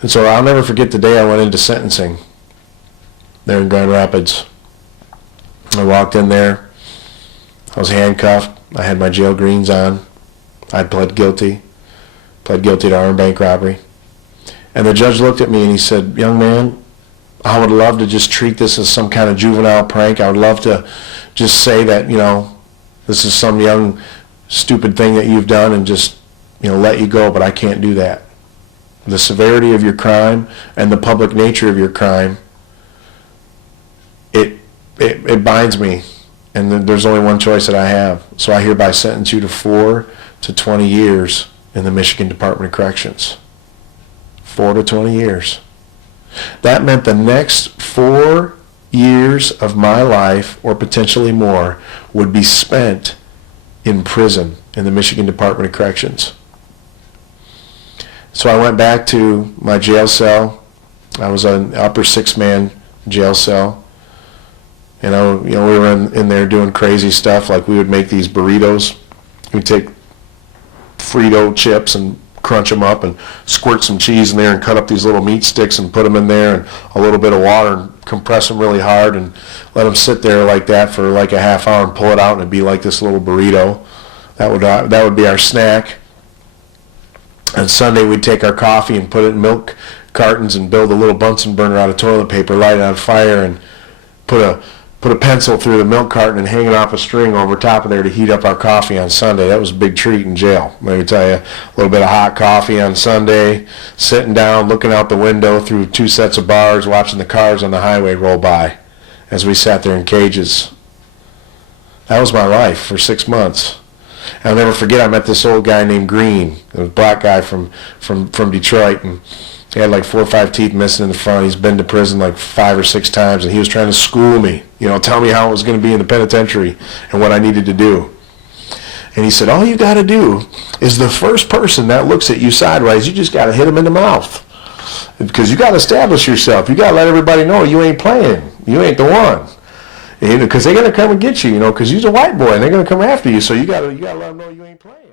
And so I'll never forget the day I went into sentencing there in Grand Rapids. I walked in there. I was handcuffed. I had my jail greens on. I pled guilty to armed bank robbery. And the judge looked at me and he said, "Young man, I would love to just treat this as some kind of juvenile prank. I would love to just say that, this is some young, stupid thing that you've done and just, let you go, but I can't do that. The severity of your crime and the public nature of your crime, it binds me, and there's only one choice that I have. So I hereby sentence you to 4 to 20 years in the Michigan Department of Corrections." 4 to 20 years. That meant the next 4 years of my life, or potentially more, would be spent in prison in the Michigan Department of Corrections. So I went back to my jail cell. I was an upper 6-man jail cell. And we were in there doing crazy stuff, like we would make these burritos. We'd take Frito chips and crunch them up and squirt some cheese in there and cut up these little meat sticks and put them in there and a little bit of water and compress them really hard and let them sit there like that for like a half hour and pull it out, and it'd be like this little burrito. That would be our snack. And Sunday we'd take our coffee and put it in milk cartons and build a little Bunsen burner out of toilet paper, light it on fire, and put a pencil through the milk carton and hang it off a string over top of there to heat up our coffee on Sunday. That was a big treat in jail. Let me tell you, a little bit of hot coffee on Sunday, sitting down, looking out the window through 2 sets of bars, watching the cars on the highway roll by as we sat there in cages. That was my life for 6 months. And I'll never forget, I met this old guy named Green, a black guy from Detroit, and he had like 4 or 5 teeth missing in the front. He's been to prison like 5 or 6 times, and he was trying to school me, tell me how it was going to be in the penitentiary and what I needed to do. And he said, all you got to do is the first person that looks at you sideways, you just got to hit him in the mouth. Because you got to establish yourself. You got to let everybody know you ain't playing. You ain't the one. Because they're going to come and get you, because you're a white boy, and they're going to come after you. So you got to let them know you ain't playing.